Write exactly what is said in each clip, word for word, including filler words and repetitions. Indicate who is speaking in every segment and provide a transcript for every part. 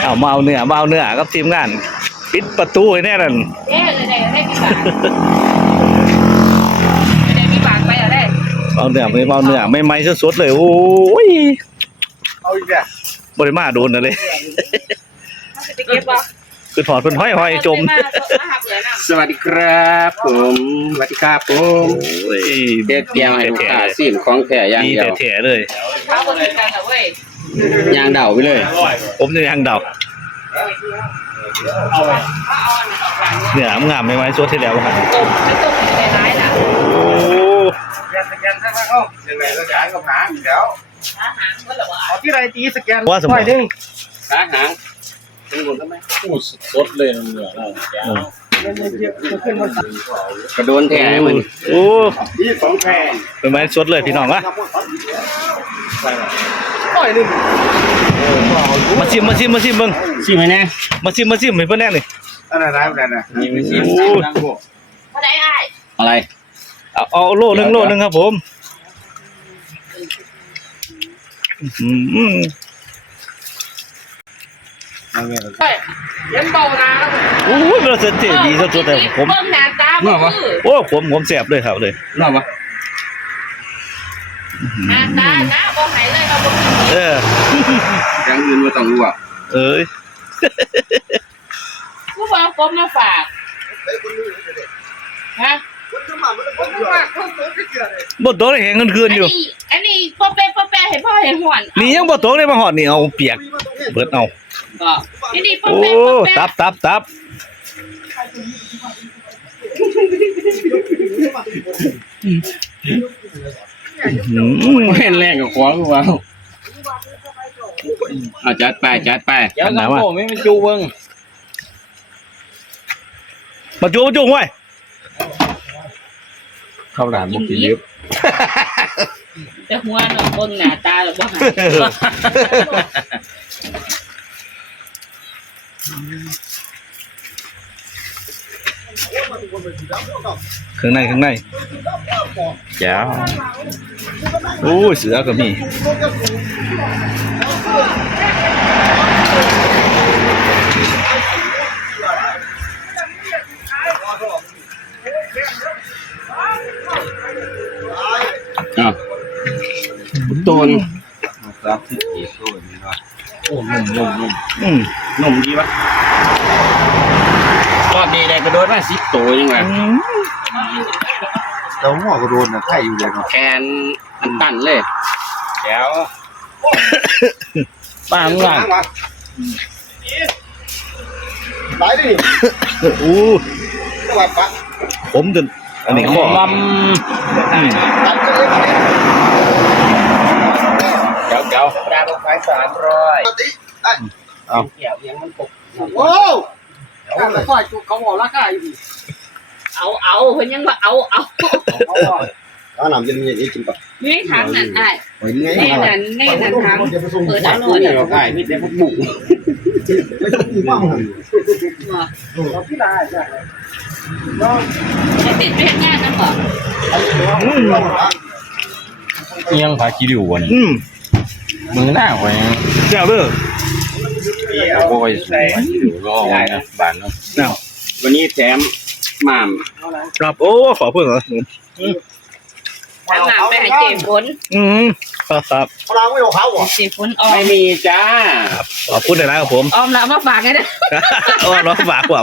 Speaker 1: เอามาเอาเนื้อมาเอาเนื้อกับทีมงานปิดประตูให้แน่นั่น
Speaker 2: เด้เลยได้ได้กี่บาทได้กี่บาทไปอะไร
Speaker 1: เอาเนื้อไม่เอาเนื้อไม่ไหม้สดๆเลยโอ้ย
Speaker 3: เอาอีกแล้ว
Speaker 1: บริมาโดนเลย
Speaker 2: ไปเก็บป่ะ
Speaker 1: คือถอดเป็นห้อยหอยจม
Speaker 3: สวัสดีครับผมสวัสดีครับผมเด็ดเดียวให้ลูกค้าซิมของแท้ย่างเดียว
Speaker 1: แท้ๆเลย
Speaker 2: เขาคนเดียวกันเหรอเว้ย
Speaker 3: ย่างเดาไปเลย
Speaker 1: ผมจะย่างเดาเนื้องามไม่ไหมสดที่แล้วครับ
Speaker 2: ต้มไม่ต้มในร้ายล่ะ
Speaker 1: โอ้
Speaker 3: ยันสแกนใช่ไหมเขายังไงสแกนกับหางเดี๋ยว
Speaker 2: หางก็เหรอวะ
Speaker 3: เอาที่ไรตีสแกน
Speaker 1: ว่าสมมติ
Speaker 3: หางหางเป็นหมดแล้วไหม
Speaker 4: พูดสดเลยเนื้อเรา
Speaker 3: กระโดนแท้มัน
Speaker 1: โอ้
Speaker 3: ยี่สองแผ่น
Speaker 1: เป็นไหมสดเลยพี่น้องวะ
Speaker 3: ต่อยหนึ่ง
Speaker 1: มาชิมมาชิมมาชิมมึง
Speaker 3: ชิมไหมเนี่ย
Speaker 1: มาชิมมาชิมให้เพื่อนแน่เลย
Speaker 3: อะไรนะอะไรนะนี่ไม่ชิม
Speaker 2: อะไรไอ้
Speaker 3: อะไร
Speaker 1: เอาเอาโลนึงโลนึงครับผมอืม
Speaker 2: เล่นเบานะ
Speaker 1: โอ้ยเราจะเจ๋ดีสุดๆแต่ผม
Speaker 2: เบิ่งหน้าตาบ่คือ
Speaker 1: โอ้ผมผมแสบเลยครับเลย
Speaker 3: น่าปะ
Speaker 2: หน้าตาหน้าบ่หายเลยเราบ่
Speaker 1: เออ
Speaker 3: อย่างอื่นไม่ต้องรู้อ่ะ
Speaker 1: เอ้ย
Speaker 2: ผู้บ่าวผมมาฝากฮะ
Speaker 1: บ่โตเลยแหงเงินคืนอยู่
Speaker 2: อันนี้ป๊อปเป๊ะป๊อปเป๊ะให้พ่อเห็นหวน
Speaker 1: นี่ยังบ่โตเลยมาหอดนี่เอาเปียกเบิดเอา
Speaker 2: ก็นี่ป๊อป
Speaker 1: โอ้
Speaker 2: เป๊ะป๊อปเป๊ะ
Speaker 1: ตับตับตับ
Speaker 3: เห็นแรงกับขวางว่าเอาจัดไปจัดไป
Speaker 4: เดี๋ยวน้ำโม่ไม่มันจูเบิ้ง
Speaker 1: มาจูมาจูไว้
Speaker 4: เข้าร้านบุกยิบ
Speaker 2: แต่หัวน้องเบิ่งหน้าตาแล้วบ่หาย
Speaker 1: ข้างในข้างในแจ๋วโอ้ยเสือก็มี
Speaker 3: อ้าวต้นครับที่กี่ต้นนี่วะโอ้นุ่มนุ่มนุ่ม
Speaker 1: อืม
Speaker 3: นุ่มดีปะก็ดีเลยกระโดดมาสิบตัวยังไงเราหัวกระโดดนะไข่อยู่เลยแคนอันตันเลยแก้วป้ามึงอ่ะไปดิ
Speaker 1: โอ้ผมจนอันนี้ข้อ
Speaker 3: ลำเดี๋ยวเดี๋ยวดาวไฟสามร้อยเอาเกี่ยวยังมันปกโอ้เอาไฟเขาบอกราคาอยู่
Speaker 2: เอาเอาเพิ่นยังว่าเอาเอา
Speaker 3: เอาหนำจะมีอย่างนี้จริงปะ
Speaker 2: นี่ทางนั่นได้นี่นั่นนี่นั่นทางเปิดเอาโลด
Speaker 3: เราได้มีแต่พวกบุกไม่ต้องมีมากเลยเราพี่ได้ใช่
Speaker 2: เราจะติดเรื่องงานนั่นบ่
Speaker 4: เอียงผาคิริววันนี้มือหน้าไว้
Speaker 1: แจ๋วเด้อ
Speaker 4: โอ้ยสวยคิริวก็เอาไว้นะบานเนาะ
Speaker 3: วันนี้แถมหม่าม
Speaker 1: ครับโอ้ขอเพิ่มเหรอ
Speaker 2: ทางหน้าไปให้เจ็บฝน
Speaker 1: อืมครับครับ
Speaker 3: เขาล้างไม่เอาเขาอ่ะ
Speaker 2: เจ็บฝนออม
Speaker 3: ไม่มีจ้า
Speaker 1: ขอบคุณเลยนะครับผม
Speaker 2: ออมแล้วมาฝากให้ด้วย
Speaker 1: อ๋อน้องฝากผม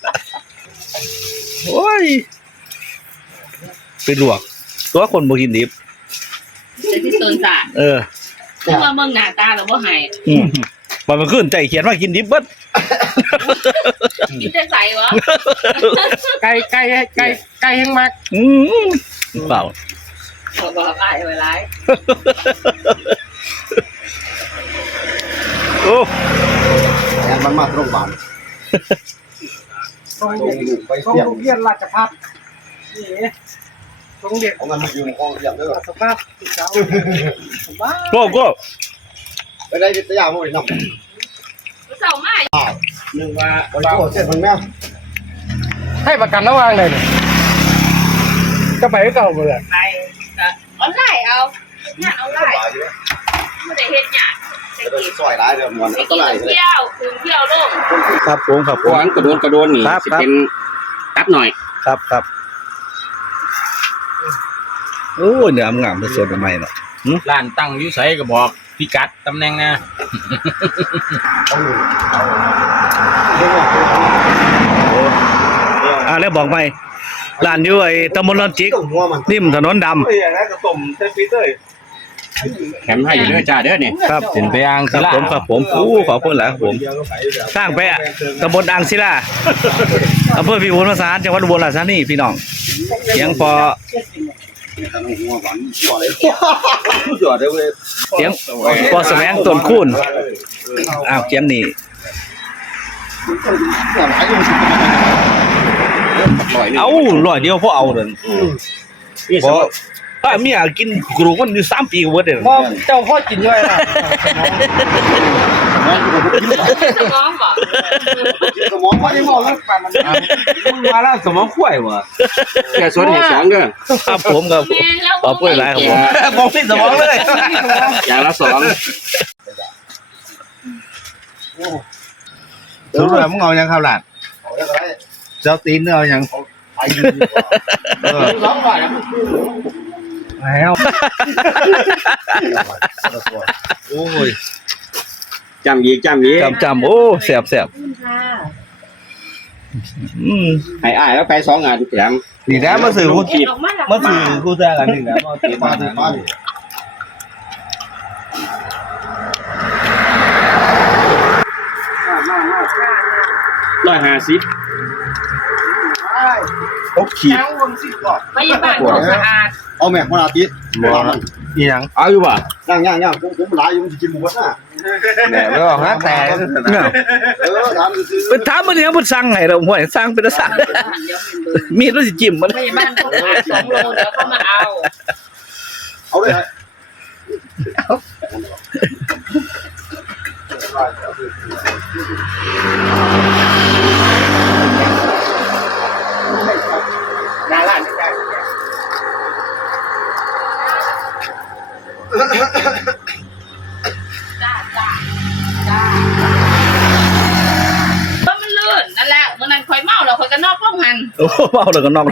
Speaker 1: โอ้ยเป็นลวกตัวคนบ่กินดิบ
Speaker 2: จะที่ต้นสาด
Speaker 1: เออ
Speaker 2: คือว่าเมืองหน้าตาแล้วบ่หาย
Speaker 1: อืมมันมันขึ้นใจเขียนว่ากินดิบเบิด
Speaker 2: กินแต่ใส่วะ
Speaker 3: ไก่ไก่ไก่ไก่ยังมัก
Speaker 1: อืมเปล่า
Speaker 2: บอกบอกไอ้ไว้ไร
Speaker 1: โอ้
Speaker 3: แอนมันมาตรงบ้านตรงไปเสียงเรียนราชพัฒน์นี่ตรงเด็กของมันมาอยู่ในห้องอย่างด้วยสภาพเจ้า
Speaker 1: ก็ก็
Speaker 3: ไปได้ตัวอย่างมาหน่อย
Speaker 2: เจ้าไม่
Speaker 3: หนึ่งว่าเราเสร็จมันแม่ให้ประกันระหว่างเลยก็ไปก็เก่าหมดเลย
Speaker 2: ไปออนไลน์เอาเนี่ยเอาไลน์ไม่ได้เห็นเนี่ย
Speaker 3: ซอยร้ายเดี๋ยวมัน
Speaker 2: ไป
Speaker 3: ก็
Speaker 2: กิน
Speaker 3: ไหล
Speaker 2: เที่ยวคืนเที่ยวโลก
Speaker 1: ครับผมครับผม
Speaker 4: วางกระโดนกระโดนนี่
Speaker 1: ครับ
Speaker 4: สิ
Speaker 1: ครับ
Speaker 4: เป็นตับหน่อย
Speaker 1: ครับครับโอ้ยเนื้องามเป็นส่วนใหม่เนาะ
Speaker 5: ร้านตั้งอยู่ไสก็บอกพิกัดตำแหน่งนะ
Speaker 1: อ่าแล้วบอกไหมร้านอยู่ไอ้ตำบลลอนจิก
Speaker 3: หัวมัน
Speaker 1: นิ่มถนนดำ
Speaker 3: เฮ้ยอย่างนั้นก็ต้มเส้นปีเตอร์
Speaker 4: แถมให้อยู่เด้อจ้าเด้อนี่
Speaker 1: ครับ
Speaker 5: สินไปอ่าง
Speaker 1: ค
Speaker 5: ศิ
Speaker 1: รับ
Speaker 5: ลา
Speaker 1: ผมครับผมโอ้ขอบคุณหลายครับผมสร้างไปอะตำบลอ่างศิลาอำเภอพิบูลมังสาหารจังหวัดอุบลราชธานีพี่น้องเสียงพอ
Speaker 3: หัวหวานหัวเลยหัวเดี๋ยวเลย
Speaker 1: เสียงพอแสวงต้นคูณอ้าวเสียงนี่
Speaker 3: หัวไหลอยู่
Speaker 4: อร่อยนี่
Speaker 1: เอาร้อยเดียวพอเอาเด้อ
Speaker 4: นี่
Speaker 1: พ
Speaker 4: ส
Speaker 1: อ
Speaker 4: ม
Speaker 1: ถ้าเมียกินกรูมันอยู่สามปีก็เบิดเด้อ
Speaker 5: พ่อเจ้าพ่อกินย่อยล่ะ
Speaker 2: สมองบอก
Speaker 3: สมองไม่ได้มองแล้วปานมัน
Speaker 5: มึงมาแล้วสมองข่วยว่ะ
Speaker 4: แค่ส่วนให้สองเด้อ
Speaker 1: ครับผมครับ
Speaker 2: แม่แล้ว
Speaker 1: ขอบคุณหลายครับผม
Speaker 5: มองไม่สมองเลย
Speaker 4: อย่างละสอง
Speaker 5: สรุปแล้วมึงเอายังข้าวหลาด
Speaker 3: เอาได้
Speaker 5: เจ้าตีนเอายัง
Speaker 3: ไปยืนเออร้องไปแล้ว
Speaker 5: แล้ว
Speaker 1: โอ้ย
Speaker 4: จำอีกจำอีก
Speaker 1: จำจำโอ้แสบแสบอืม
Speaker 4: ให้อ้ายแล้วไปสองงานแถม
Speaker 5: นี่นะมาสื่อกู
Speaker 2: กินออกมาหลัง
Speaker 5: มาสื่อกูแท้กันนี่นะมาตี
Speaker 3: มา
Speaker 5: มา
Speaker 3: ดิ
Speaker 5: นะ
Speaker 3: มาดิ
Speaker 4: ร้อยห้าสิบ
Speaker 3: พบขีด
Speaker 2: พยาบาลความสะอาด
Speaker 3: เอาแม่มาอาทิตย์
Speaker 5: อีหยัง
Speaker 4: เอาอยู่ป่ะ
Speaker 3: ย่างย่างย่างผมผมหลายอยู่มันจะกินหมูกระทะ
Speaker 5: แหน่ไม่ออกนะแต่
Speaker 1: เนี่ย
Speaker 3: เออถามซื้อ
Speaker 1: เป็นถามมันเนี่ยมันสั่งให้เราห่วยสั่งเป็นภาษามีดแล้วสิจิ้มมัน
Speaker 2: พยาบาลความสะอาดสองโลเดี๋ยวเขามาเอา
Speaker 3: เอาเลย
Speaker 2: จ้าจ้าจ้าเพราะมันลื่นนั่นแหละเมื่อนั้นคอยเมาแล้วคอยก็นอกห้องหัน
Speaker 1: โอ้เมาแล้วก็นอก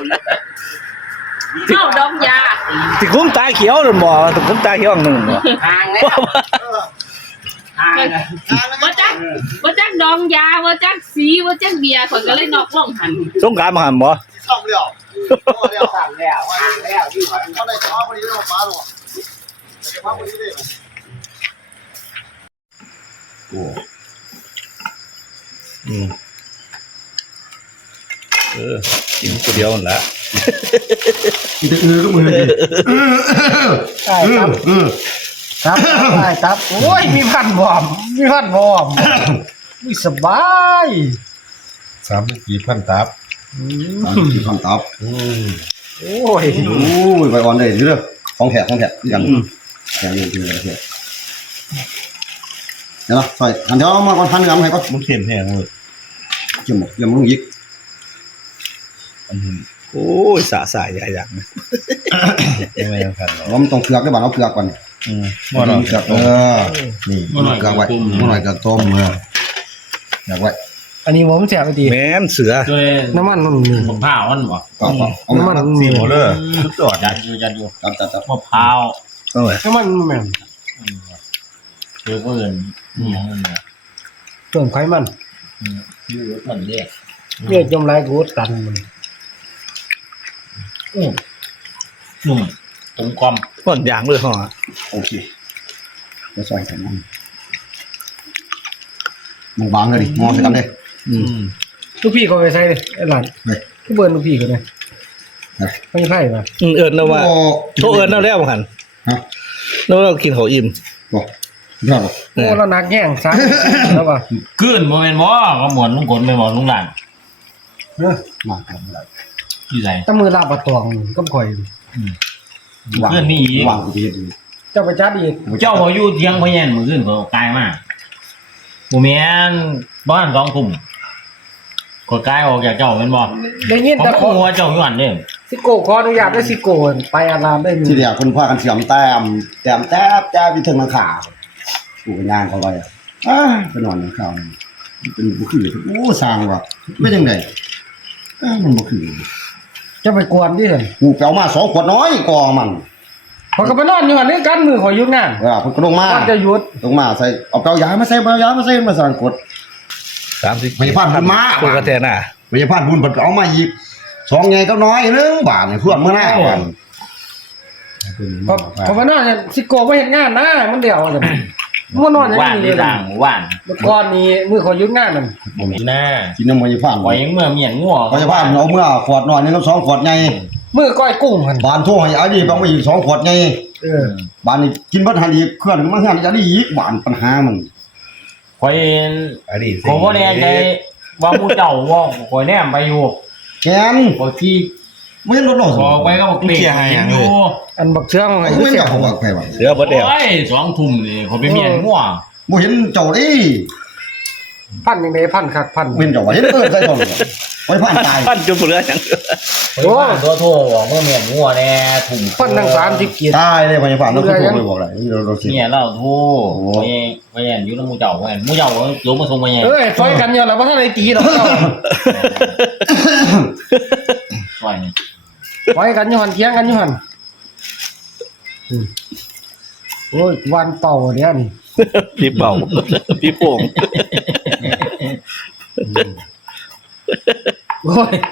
Speaker 2: เมาดมยา
Speaker 1: ติคุ้มตาเขียวหรือบ่ติคุ้มตาเขียวหนึ่งบ่
Speaker 4: ทางแล้วทางแล้ว
Speaker 2: ว่าจักว่าจักดองยาว่าจักสีว่าจักเบียร์คอยก็เลยนอกห้องหัน
Speaker 1: สงกรานต์มาหันบ่
Speaker 3: ซ่อมเลี้ยวเลี้ยวสั่งแล้วแล้วที่ไหนเขาได้ช้าพอดีเลยฟ้าหรอจะพักพอดีเลยโอ้
Speaker 1: อืมเออกินคนเดียวนั่นละ
Speaker 3: เดือดก็มือ
Speaker 5: ครับครับได้ครับโอ้ยมีพันบอมมีพันบอมมีสบาย
Speaker 6: สามกี่พันตับ
Speaker 3: ที่คำตอบ
Speaker 5: โอ้ย
Speaker 3: โอ้ยไปออนได้เรื่องของแถบของแถบอย่างอย่างนี้คืออะไรเดี๋ยวนะใส่อันเดียวมาก่อนพันเงินให้ก่อน
Speaker 6: มันเข็มแห้งเลย
Speaker 3: เกี่ยวหมดยังมึงยิก
Speaker 1: โอ้ยสะสายใหญ่อย่างนะ
Speaker 6: ไม่ยังพันหรอก
Speaker 3: เราต้องเกลือได้บ้างเอาเกลือก่อน
Speaker 6: อืม
Speaker 3: หม้อหน่อยเกลือเออนี่หม้อหน่อยเกลือไว้หม้อหน่อยเกลือต้มเอออยากไว้
Speaker 5: อันนี้ผมแจกไปดี
Speaker 1: แม่นเสือ
Speaker 5: ด้วยน้ำมันมันมี
Speaker 4: มะพร้าวมันบ่
Speaker 3: ก็เอา
Speaker 5: น้ำมัน
Speaker 3: มา
Speaker 5: มันมี
Speaker 6: สี่โมเลอร์สุดยอด
Speaker 4: ยัดอยู่ยัดอยู่
Speaker 3: จับจับจับ
Speaker 4: มะพร้าว
Speaker 1: เอ้ย
Speaker 5: น้ำมันมันแม่น
Speaker 4: คือเพิ่นนี่หยังมันเนี่ย
Speaker 5: เพิ่มไขมัน
Speaker 4: อยู่มันเรียก
Speaker 5: เรียกจมไรกูตันมัน
Speaker 4: อื้อนุ่มกลมกล่อม
Speaker 1: ก่อนอย่างเลยห่อ
Speaker 3: โอเคเดี๋ยวใส่กันนะมึงบางเลยดิมองใส่กันเลย
Speaker 1: อืม
Speaker 5: ลูกพี่เขาไปใส่เลยไอ้หลานผู้เบิร์นลูกพี่เขาเลยไม่ใช่ป่ะ
Speaker 1: อืมเอิญนะว่า
Speaker 3: โอ้
Speaker 1: โตเอิญแล้วแล้วหัน
Speaker 3: ฮะ
Speaker 1: แล้วเรากินเขาวอิ่ม
Speaker 3: บอกยอด
Speaker 5: โอ้เรานักแย่งซ้ำแล้วป่ะ
Speaker 7: ขึ้นบ่แม่นบ่ก็หมวนลุงกลไม่หมวนลุงหลาน
Speaker 3: มากครับอะไร
Speaker 7: อยู่ไส
Speaker 5: ตั้งมือลาบปะตองก็ข่อย
Speaker 7: ขึ้นนี่อีก
Speaker 3: วางกูดี
Speaker 5: เจ้าไปจัดอีก
Speaker 7: เจ้าบ่อยู่เที่ยงพะแย่นมื้อคืนก็กายมาบ่แม่นบ้านสองทุ่มก็กายออกจากเจ้าแม่นบ่
Speaker 5: ได้ยิน
Speaker 7: ผม
Speaker 5: แต่
Speaker 7: ก็
Speaker 5: ขอ
Speaker 7: หัวเจ้าอยู่หั่นเด้
Speaker 5: ซิโก้ขออนุญาตได้ซิโก้ไปอารามได้มี
Speaker 3: ที่เดียวคนพากันเสียมแต้มแต้มแต้มแต้มที่ถึงหลังขากูก็ย่างเข้าไปอ้าไปนอนในข้าวเป็นบ่คือโอ้สร้างว่ะไม่จังได๋อ้ามันบ่คือ
Speaker 5: จะไปกวนดิเลย
Speaker 3: กูไปเอามาสองขวดน้อยกองมัน
Speaker 5: พอก็ไปนอนอยู่หันนี่กันมือข่อยยุดงาน
Speaker 3: เออเพิ่นก็ลงมา
Speaker 5: ก็จะหยุด
Speaker 3: ลงมาใส่เอาเกายามาใส่เอายามาใส่มาสั่งกด
Speaker 1: สามสิบ
Speaker 3: พยาบาลบุญมา
Speaker 1: คุยกระแทน่ะ
Speaker 3: พยาบาลบุญเพิ่นก็เอามาอีกสองใหญ่ก็น้อยนึงบาทนี่เพื่อนมื้อหน้าก่อน
Speaker 5: พอพอไปนอนเนี่ยสิโกไปเฮ็ดงานนะมันเดียวจะมันนอนอย่าง
Speaker 7: ว่าน
Speaker 5: นี้
Speaker 7: ที่
Speaker 5: เลย
Speaker 7: ต่างว่าน
Speaker 5: เมื่อก่อนนี้มือข่อยยุดงานนั่น
Speaker 7: มีหน้า
Speaker 3: กินน้ำพยาบาล
Speaker 7: ปล่อยยังเมื่อเมียนงัว
Speaker 3: พยาบาลเอาเมื่อขวดน้อยนึงกับสองขวดใหญ่
Speaker 5: มือก้อยกุ้งหัน
Speaker 3: บานโทรให้อาดีต้องไปอีกสองขวดใหญ่
Speaker 5: เออบ
Speaker 3: านนี้กินบ่ทันอีกเคลื่อนมันหันอาดีอีกบานปัญหามัน
Speaker 7: คอย
Speaker 6: อันนี้
Speaker 7: ผมว่าแน่ใจว่ามูเจ้าว่าคอยแนมไปอยู่
Speaker 3: แกน
Speaker 7: คอยที่
Speaker 3: ไม่เห็นรถโลด
Speaker 7: บอกไปก็บอกเตะเห็นอยู่
Speaker 5: อันบักเชืองไง
Speaker 3: ไม่เห็น
Speaker 5: เสีย
Speaker 3: เจ้าของบักไผว่า
Speaker 1: เสือบ่เดียว
Speaker 7: โอ้ยสองทุ่มนี่เขาไปเมียนงัว
Speaker 3: บ่เห็นเจ้าดิ
Speaker 5: พันยังไงพันคักพัน
Speaker 3: เห็นเจ้าว่าเห็นเอิ้นใส่ท้องไว้ผ่านตาย
Speaker 1: พันจุดเรือจัง
Speaker 7: โอ้ตัวโทรบอกเมื่อเมียนงัวแน่ทุ่ม
Speaker 5: พันทั้งสามสิบกีด
Speaker 3: ตายเลยพยาบาลต้องโทรไปบอกอะไรเราเราสิ
Speaker 7: เนี่ยเราโทรไปไปยันอยู่แล้วมูเจ้าไปมูเจ้าลงมาส่งมาไง
Speaker 5: เอ้ยซอยกันอยู่แล้วว่าถ้าได้ตีดอกเจ้า
Speaker 7: ปล่อย
Speaker 5: ซอยกันอยู่หันเถียงกันอยู่หันอืมโอ้ยวันเป่าเดี๋ยวนี้
Speaker 1: พี่เป่าพี่โป่ง
Speaker 5: โอ้ย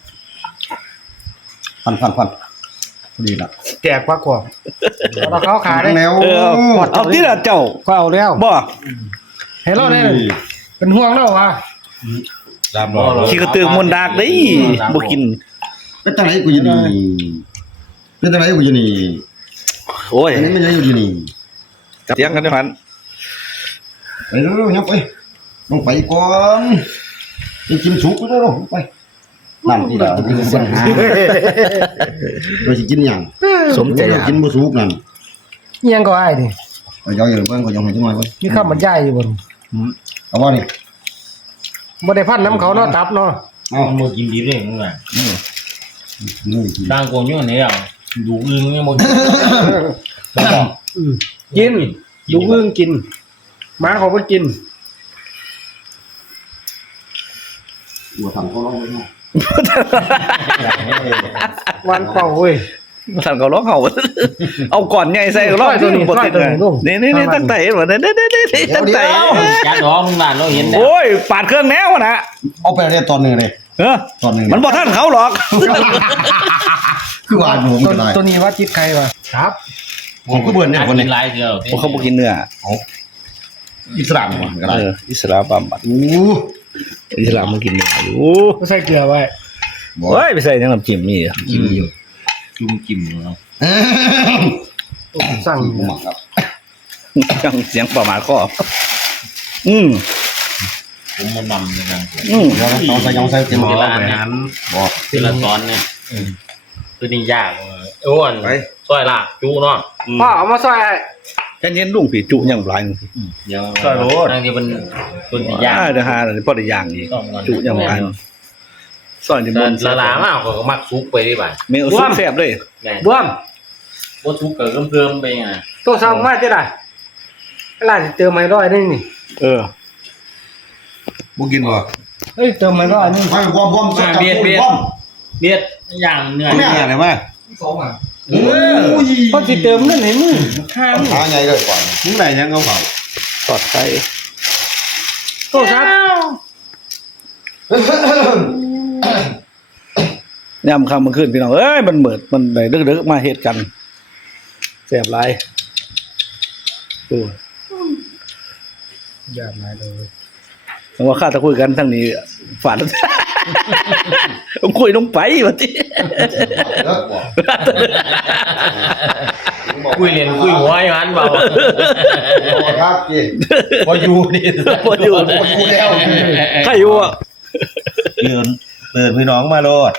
Speaker 3: พันพันพันพอดีละ
Speaker 5: แจกกว่ากว่าเราเขาขายได้
Speaker 3: แล้ว
Speaker 1: เออเอาที่ละเจ้า
Speaker 5: ก็เอาแล้ว
Speaker 1: บ่
Speaker 5: เห็นเราเนี่ยเป็นห่วงเราวะ
Speaker 6: ตามรอ
Speaker 1: ขี้กระตือมนต์ดากเด้บ่กิน
Speaker 3: เป็นจังไรกูอยู่นี่เป็นจังไรกูอยู่นี่
Speaker 1: โอ้ย
Speaker 3: อันนี้ไม่ใช่อยู่นี่
Speaker 1: เสียงกันได้พัน
Speaker 3: ไปเร็วๆยับไปลงไปก่อนจะกินสุกไปเร็วๆไปนั่นที่ละที่ปัญหาเราจะกินอย่าง
Speaker 1: สมใจ
Speaker 3: เรากินบ่สุกนั่น
Speaker 5: เอียงก็ไอ้ดิ
Speaker 3: เอาเยอะๆเบิ่งก็ยังให้จังหน่อยเว้ย
Speaker 5: มีคำบรรยายอยู่บน
Speaker 3: เอาว่านี่
Speaker 5: บ่ได้พันน้ำเขาเนาะตับเนาะ
Speaker 3: เอา
Speaker 7: มึงกินดีเลยมึงอ่ะ
Speaker 3: นี่กิน
Speaker 7: ต่างคนอยู่ไหนอ่ะดูอึ้งเนี่ยมึง
Speaker 5: อืมกินดูอึ้งกินหมาเขาก็กิน
Speaker 3: บ่ทำเขาลองไว้เนาะ
Speaker 5: วันเป่าเว้ย
Speaker 1: ท่านก็ร้องเห่าเอาก่อนใหญ่ใส่ก็ร้องตัวนี้บ่ติดเลยนี่นี่ๆตั้งแต่เห็นบ่นี่ๆๆตั้งแต่
Speaker 7: จัดหรอมึงบ้านเราเห็นแล้ว
Speaker 1: โอ้ยปาดเครื่องแนวน่ะ
Speaker 3: เอาไปเรียนตอนหนึงเลย
Speaker 1: เออ
Speaker 3: ตอนหนึง
Speaker 1: มันบ่ทันเขาหรอก
Speaker 3: คือว่าอยู่
Speaker 5: ตัว
Speaker 3: มันก็ได้
Speaker 5: ตัวนี้ว่าจิตใครวะครับ
Speaker 3: ผมก็เบื่อเนี่ยคน
Speaker 7: กิ
Speaker 3: นี้
Speaker 7: นหลายเดียว
Speaker 1: พวกเขาบ่กินเนื้อ
Speaker 3: อิสลามว่ะก็ได้
Speaker 1: เอออิสลามบำบัด
Speaker 3: โอ้
Speaker 1: อิสลามมันกินเนื้ออยู่
Speaker 5: ก็ใส่เกลือไว้
Speaker 3: บ่
Speaker 1: เฮ้ยไปใส่น้ำจิ้มนี่
Speaker 3: กินอยู่
Speaker 7: จุ่มจิ้มเนาะ
Speaker 5: สั่ง
Speaker 3: บ่มักครับ
Speaker 1: จังเสียงประมาณข้ออืม
Speaker 7: ผมมันนำเลยนะ
Speaker 1: อืม
Speaker 3: เดี๋ยวเราใส่ยองใส่เต็ม
Speaker 7: เว
Speaker 3: หม้อ
Speaker 7: ลานั้น
Speaker 3: บ่
Speaker 7: ทีละตอนเนี่ยคือนี่ยากอ้วนซอยลากจุเนาะ
Speaker 5: พ่อเอามาซอยไอ้
Speaker 1: แค่เย็นลุงผีจุยังหลาย
Speaker 7: เดี๋ยวทางที่มันตัวที่ยาก
Speaker 1: อ่าเดี๋ยวหาเดี๋ยวพอได้ย่างอีกจุยังหลายซอยนี่มัน
Speaker 7: ละลามากเขาก็มักซุกไปได้บ่า
Speaker 1: เมนูซุปแซ่บเลย
Speaker 7: แม่
Speaker 5: บวม
Speaker 7: บ่ซุกเกิดเพิ่มๆไปไง
Speaker 5: ตัวซ้ำมาจะได้เวลาจะเติมไม้ร้อยนึงนี่
Speaker 1: เออ
Speaker 6: บ่กินบ่
Speaker 5: เฮ้ยเติมไม้ร้อยนึง
Speaker 3: ไปบอมบอมใส่กับบ่ม
Speaker 7: เบียดอย่างเนื้อ
Speaker 6: เนี่ยอะไรมา
Speaker 3: โอ้ย
Speaker 5: พอสิเติมนั่นให้มึงข้าง
Speaker 3: หาใหญ่เลยก่อน
Speaker 6: มึงได้ยังเอาเผา
Speaker 1: ทอดไข่
Speaker 5: ตัวครับ
Speaker 1: ยามค่ำมื้อคืนพี่น้องเอ้ยมันเหมิดมันได้ดึกๆมาเฮ็ดกันแซ่บหลายโอ้
Speaker 5: อย่ามาเลย
Speaker 1: แต่ว่าข้าจะคุยกันทั้งนี้ฝัน ผมคุยลงไปว่าติ
Speaker 3: เลิกบ่
Speaker 7: คุยเรียนคุยหัวอย่างนั้นเปล่า
Speaker 3: ครับพี่
Speaker 7: พออยู่นี่
Speaker 1: บ่อยู่
Speaker 3: กูแล้ว
Speaker 1: ใครอยู่อ่ะ
Speaker 6: เตือนเตือนพี่น้องมาโลด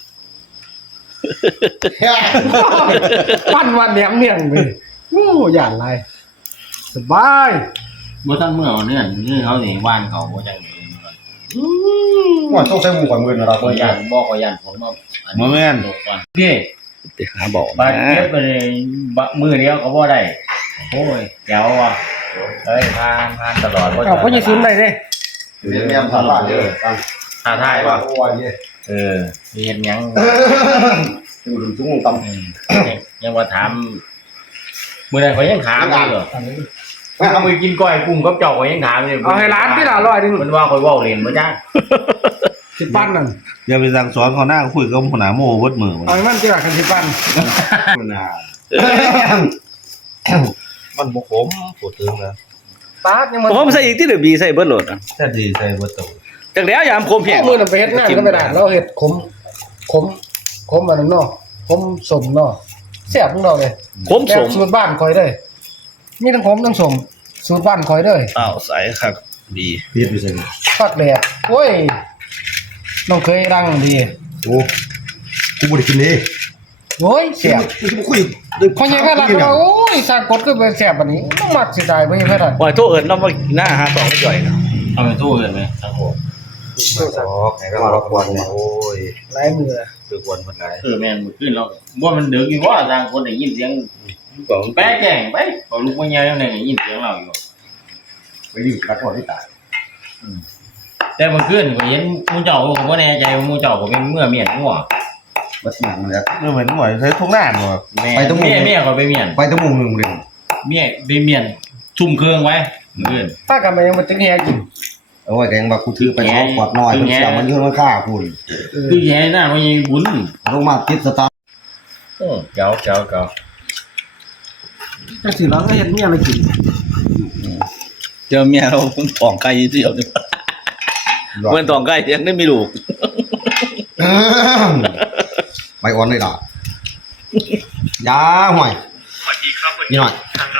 Speaker 5: ปั้นวันแหนมเนียงไปโอ้ย่านไรสบาย
Speaker 7: เมื่อท่านเมื่อเนื้อเนื้อเขาสิบ้านเขาบ่จังได๋
Speaker 3: ว่าต้องใช้หมู่ก่อนมื้อนะเรา
Speaker 7: บ่
Speaker 3: บ่
Speaker 7: ย่า
Speaker 3: ย่าน
Speaker 7: นบ่ก็ย่านผมเนาะ
Speaker 6: บ่แม่น
Speaker 7: ก่อนพี่
Speaker 1: ไปหาบอก
Speaker 7: บาด
Speaker 1: นะ
Speaker 7: เจ็บไปเลยบะมือเดียวก็บ่ได้โอ้ยแก้วว่ะเฮ้ยผ่านผ่านตลอด
Speaker 5: เอาก็ยังซุนได้เด้
Speaker 3: เรียนภาษาเยอะตั้ง
Speaker 7: ท้าทายป่ะ
Speaker 3: โอ้ย
Speaker 7: เออมีเห็นยัง
Speaker 3: ถึงถึงสูงต่ำ
Speaker 7: อืมยังว่าถามเมื่อไหร่เขายังถามอยู่เหรอถ้ามือกินก้อยกุ้งกับเจ้าเขายังถามอยู่
Speaker 5: เอาให้ร้านที่ละร้อยหนึง
Speaker 7: มันว่าคอยว่าเรียนมาจ้า
Speaker 5: สิบปั้นนั่น
Speaker 6: อย่าไปสั่งสอนเขาหน้าคุยกับหัวหน้าโม่เวิดมือมัน
Speaker 5: เอาให้มันที่ละกันสิบปั้น
Speaker 6: มันบ่ขมปวดถึงนะ
Speaker 5: ตาดยังมัน
Speaker 1: ผมใส่อีกที่เดือบีใส่เบิดโหลดอะ
Speaker 6: แค่ดีใส่บ่โต
Speaker 1: จากแล้วยามโคมเพียง
Speaker 5: โอ้มือน่ะไปเฮ็ดงานก็ไม่ได้เราเฮ็ดขมขมขมอันนั้นเนาะขมสมเนาะแซ่บของเราเลย
Speaker 1: โคม
Speaker 5: แบ
Speaker 1: ส
Speaker 5: บ
Speaker 1: ม
Speaker 5: สูตรบ้านคอยเด้อมีทั้งขมทั้งสมสูตรบ้านคอยเด้อ
Speaker 1: อ้าวใส่ครับบี
Speaker 6: พีดอยู่ใส่
Speaker 5: ฟักแหลกโอ้ยน้องเคยรังดี
Speaker 3: โอ้กูบ่ได้กินนี่
Speaker 5: โอ้ยแซ่บ
Speaker 3: กูจะคุย
Speaker 5: พอยังแค่รักเราโอ้ยสร้างกฎก็เป็นแซ่บบัดนี้มันมักสิตายบ่ยังแค่นั้น
Speaker 1: ปล่อยโทษเอิญน้ำมาหน้าหาสองไม่ย่อยนะ
Speaker 7: เอาไปตู้กันไหมครับผม
Speaker 6: อ๋อให้มารบกวนเนี่ยโอ้ย
Speaker 5: หลายมือ
Speaker 6: คือกวนเพิ่นหลาย
Speaker 7: เออแม่นมือขึ้นแล้วว่ามันเดือดอยู่ว่าทางคนได้ยินเสียงแป๊ะแจ้งไปพอลูกมันยังได้ยินเสียงเราอยู่
Speaker 3: ไปดิกัดหัวที่ตาย
Speaker 7: แต่มันขึ้นก็เห็นมูเจ้าผมก็แน่ใจว่ามูเจ้าก็เป็นเมื่อเมียนงัว
Speaker 3: บัดหนังเลย
Speaker 6: เออเหมือนหมอยใช้ทุ่งนาบ่
Speaker 7: แม่เมียเมียเขาไปเมียน
Speaker 3: ไปตะมุงนึงเลย
Speaker 7: เมียไปเมียนชุ่มเครื่องไว้เพื่อน
Speaker 5: ถ้ากันไปยังบ่ถึงแฮกิน
Speaker 3: โอ้ยแกงว่ากูถือไปท้องขวดน้อยมันเสียมันยืนมันฆ่ากู
Speaker 7: คือแย่หน้ามันยังบุญ
Speaker 3: ลงมาติดสตาร์
Speaker 7: โอ้เจ้าเจ้าเจ้า
Speaker 5: จังสิเราก็เฮ็ดเมียมากิน
Speaker 1: เจอเมียเราตองไก่เดียวนี่เมื่อตองไก่ยังได้มีลูก
Speaker 3: ไปอ่อนเลยล่ะยาห่วยนี่หน่อย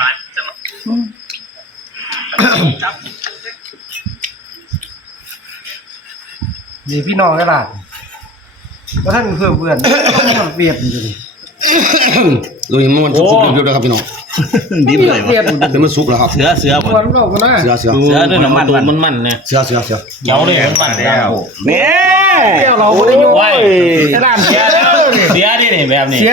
Speaker 5: นี่พี่น้องกันล่ะบ่ทันเพื่อนเพื่อนมันเปรียบอยู่ดิ
Speaker 3: ลุยมันสุกๆเรียบๆครับพี่น้อง
Speaker 1: ดิบเลย
Speaker 5: เปรียบ
Speaker 3: เดี๋ยวมันสุกแล้วครับ
Speaker 1: เสือเสือ
Speaker 5: ค
Speaker 1: บ่
Speaker 5: วรเราก็นะ
Speaker 3: เสือเสือ
Speaker 1: เสือด้วยน้ำมันมัน
Speaker 7: มันมันเนี่ย
Speaker 3: เสือเสือเสือ
Speaker 7: เจ้าเลยมันมันแล้ว
Speaker 1: เนี่ย
Speaker 5: เดี๋ยวเราบ่ได้อยู่
Speaker 7: ไว้
Speaker 5: แต่ร้าน
Speaker 7: เสี
Speaker 5: เสี
Speaker 7: ย
Speaker 5: ย
Speaker 7: แล้วเสียดิเนี่ยแบบนี้
Speaker 5: เสีย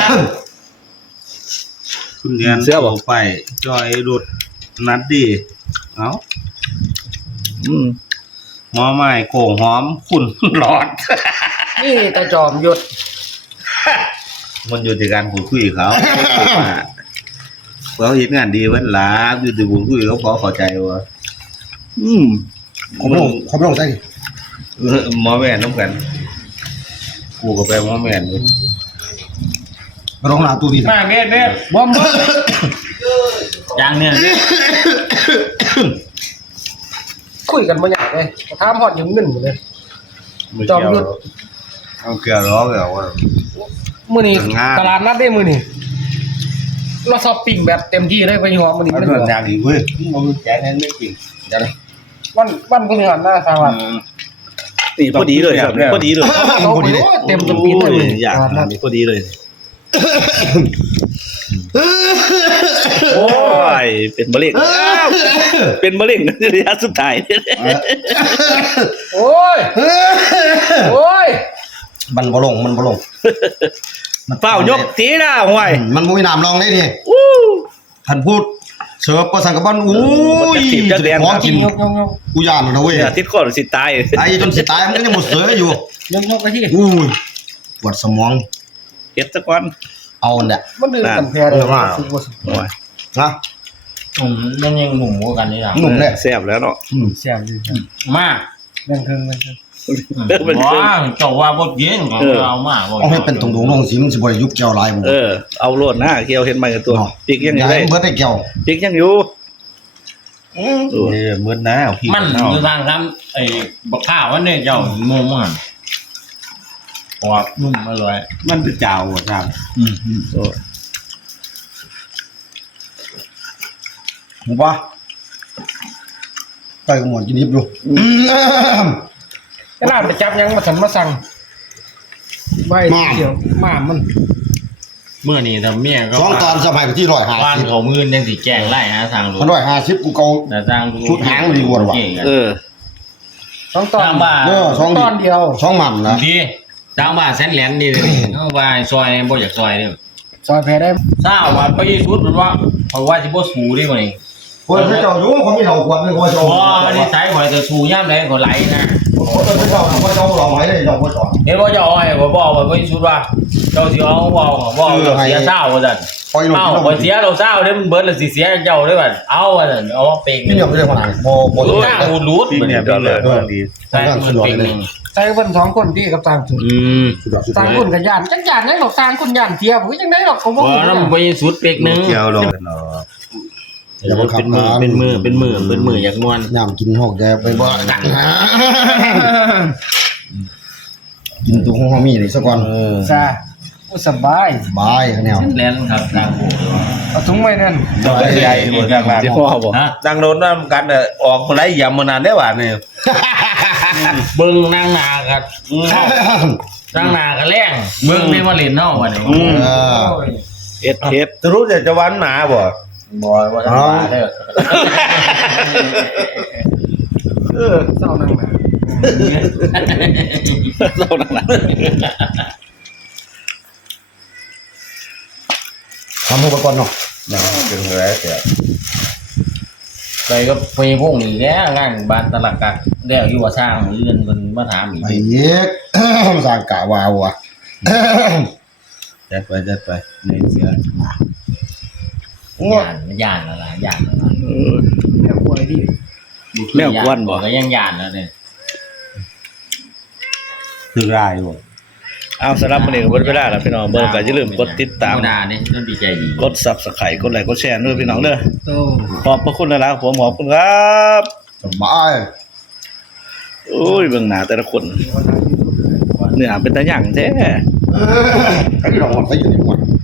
Speaker 6: คุณเรียนโตไปจอยรุดนัดดีเอ้า
Speaker 1: อืม
Speaker 6: หมอไม้โก่งหอมขุ่นหลอด
Speaker 5: นี่ตาจอมหยด
Speaker 6: มันอยู่ที่การพูดคุยเขาเขาเห็นงานดีเว้นลาอยู่ที่พูดคุยเขาพอเข้าใจว่า
Speaker 1: อืม
Speaker 3: ผมลงผมลงใส่
Speaker 6: เออหมอแม่นน้ำกัน กูก็ไปหมอแม่นอยู่
Speaker 3: ไปลงหน้าตู้ดี
Speaker 7: มาเม็ดเม็ด
Speaker 5: บอมบ่
Speaker 7: จางเนี่ย
Speaker 5: คุยกันบ่ยากเลยถามฮอดยืมเงินหมดเลย จอมยุทธ
Speaker 6: เอาเกลือร้องแล้วว่า
Speaker 5: มื้อนี้
Speaker 6: งาน
Speaker 5: ตลาดนัดได้มื้อนี้เราช้อปปิ้งแบบเต็มที่เลยไปหอมมื้อนี้
Speaker 6: มัน
Speaker 5: มัน
Speaker 6: โด
Speaker 5: เหลื
Speaker 6: น
Speaker 5: อ
Speaker 6: ยางอีกเว้ยมันแจ้งนั่นไม่จริง
Speaker 3: เดี๋ยวนะ
Speaker 5: วันวันพฤหัสหน้าสวัสดิ์
Speaker 1: นี่พอดีเลยครับพอดีเลย
Speaker 5: โอ้ยเต็มจนปีเลย
Speaker 1: อยาก
Speaker 5: ตลาดนัด
Speaker 1: นี่พอดีเลย โอ้ยเป็นมะเร็งเป็นมะเร็งระยะสุดท้าย
Speaker 5: โอ้ยโอ้ย
Speaker 3: มันบ่ลงมันบ่ลง
Speaker 1: เป้ายกตีหน้าห่วย
Speaker 3: มันบ่มีน้ำรองได้นี่ท่านพูดเสิร์ฟประสังกับบ้านอู้ยของกิน
Speaker 5: ยกยกยก
Speaker 3: กูย่านแล้วนะเว้ย
Speaker 1: เนี่ยติดข้อสิตาย
Speaker 3: ไอ้จนสิตายมันก็ยังบ่เสืออยู่
Speaker 5: ยกยกไปที่
Speaker 3: อู้ยปวดสมอง
Speaker 1: เฮ็ดซะก่อน
Speaker 3: เอาเนี่ย
Speaker 5: มันดื่มกันแพ้เลย
Speaker 1: โอ้ย
Speaker 3: นะ
Speaker 7: หนุ่มมันยังหนุ่มกว่ากันนี่หรอ
Speaker 3: หนุ่มเลย
Speaker 1: แซ่บแล้วเนาะ
Speaker 5: แซ่บดี
Speaker 7: มา
Speaker 5: แม่งเทิงแม่งเทิง
Speaker 7: ว้าเจ้าว่าบดเย็นของเรามาก
Speaker 3: เอาให้เป็นตรงๆลงสิมันสิบ่ได้ยุบแก้วลายบ่
Speaker 1: เออเอาโลดหน้าเกี่ยวเห็นไหมกับตัวปิกยังอยู่
Speaker 3: อย่า
Speaker 1: ได้
Speaker 3: ให้เบิดได้แก้ว
Speaker 1: ปิกยังอยู่
Speaker 6: เออเหมือนน้าเอาพี่
Speaker 7: มันอยู่ทางทำไอ้บักข้าววันนี้เจ้างงมันกรอบนุ่มอร่อย
Speaker 6: มันเป็นเจ้าอ่ะครับ
Speaker 7: อืม
Speaker 1: โอ้ย
Speaker 3: ถูกปะไปกับหมอนกินดิบอยู่
Speaker 5: ร้านไปจับยังมาสันมาสั่งใบเดียวมามัน
Speaker 7: เมื่อนี้ทำเมียก็
Speaker 3: สองตอนสมัยไปที่ร้อยห้า
Speaker 7: บ้าน
Speaker 3: สิบ
Speaker 7: เขามือยังสิแจ้งไล่หาทางรู้
Speaker 3: มันร้อยห้าสิบกูเกา
Speaker 7: แต่ทาง
Speaker 3: ชุดหางดีกว่าว่ะ
Speaker 1: เออ
Speaker 5: สองตอน
Speaker 7: ทางบ้าน
Speaker 3: เออสอง
Speaker 5: ตอนเดียว
Speaker 3: สองหม่ำนะ
Speaker 7: ดีทางบ้านแสนแหลนนี่เขาว่าซอยบ่อยากซอยเนี่ย
Speaker 5: ซอยแพ้ได้
Speaker 7: ทราบว่าไปยี่สุดมันว่าเพราะว่าสิบ่สูดิบ่นี่
Speaker 3: คนเขาเจ้าอยู่เขามีเหล่าขวดนึงเขาเจ้า
Speaker 7: อ๋อนี่ใส่ข่อยจะชูย่ำไหนข่อยไหลนะ
Speaker 3: เขาเจ้าเขาเจ้าเขาเจ้าเหล่าไหนเลยเหล่าเขาสอน
Speaker 7: เห็นว่าจะเอาให้ข่อยบอกว่าไม่ชุดว่าเจ้าสิเอาบอกบอกเจ้าเสียเศร้าว่าซั่น
Speaker 3: ปล่อยลง
Speaker 7: เอ้าข่อยเสียเราเศร้าเด้มันเบิดแล้วสิเสียเจ้าเด้บัดเอาว่าซั่นเอามาเป่ง
Speaker 3: นี่ยังไม่ได้ขนาดโมโม
Speaker 7: โอ้ยหูรูด
Speaker 6: ที่เนี่ยเป็นเลยดี
Speaker 7: ใส่มันเป่งนึง
Speaker 5: ใส่คนสองคนที่กับต่างสุด
Speaker 7: อืม
Speaker 3: สุดยอดสุดย
Speaker 5: ต่าง
Speaker 3: อ
Speaker 5: ค
Speaker 3: ด
Speaker 5: นกับย่านจังย่านได้หรอกต่างคนย่านเทียบจังได้หรอกเขาบอก
Speaker 7: บ่นำไปสุดเป่งนึง
Speaker 6: เกี่ยวลงเนาะ
Speaker 7: เป็นมือเป็นมือเป็นมือเป็นมืออยากม่วน
Speaker 3: ยามกินหอกแกไปบ่กินตัวของเขามีนี่สักวัน
Speaker 5: ซะสบาย
Speaker 3: บายแนว
Speaker 7: แล่นครับทางโห
Speaker 5: เอาถุงไว้นั่น
Speaker 6: ใหญ่หมดทางหลัง
Speaker 1: สิพ่อบ่
Speaker 7: ฮะ
Speaker 6: ดังโดนน้ำกันออกมาไล่ยำมานานได้หวานเนี่ย
Speaker 7: เบิ่งนางนากันนางนากันแรงเบิ่งนี่มาเล่นเนาะว่านี่
Speaker 3: เออ
Speaker 1: เอ็ดเทป
Speaker 6: จะรู้จะจะวันหมาบ่
Speaker 7: บ่ว่าจะมาเด้อ
Speaker 3: เออ
Speaker 5: เศร้านั่งนะ
Speaker 1: เรานั่นน่ะ
Speaker 3: ทำอุปกรณ์เนาะ
Speaker 6: นะเป็นไรแต่
Speaker 7: ไปก็ไปพวกนี้แหล้วงานบ้านตลาดกักแล้วอยู่ว่าสร้างมื้ออื่นเพิ่นมาถามอีก
Speaker 3: ไอ้เย็กสร้างกะวาวอ่ะ
Speaker 6: จัดไปจัดไปในเสือ
Speaker 7: ย่านย่านอะไรย่านอะไร
Speaker 1: เออ
Speaker 5: แม่ป่วยดิ
Speaker 1: แมวกวนบ่
Speaker 7: ก็ยังย่านแล้วเนี่ย
Speaker 6: คือรายบ่
Speaker 1: เอาสำหรับมื้อนี้ก็หมดเวลาแล้วพี่น้องเบิ่งก็อย่าลืมกดติดตาม
Speaker 7: ธรรมดาเนี่ยต้องดีใจดี
Speaker 1: กด Subscribe กดไลค์กดแชร์ด้วยพี่น้องเด้อ
Speaker 5: โต
Speaker 1: ขอบพระคุณนะครับผมขอบคุณครับ
Speaker 3: สบาย
Speaker 1: โอ้ยเบิ่งหน้าแต่ละคนเนื้อเป็นตาหยังแท้
Speaker 3: ไอ้เราหมดไปอยู่ในหมด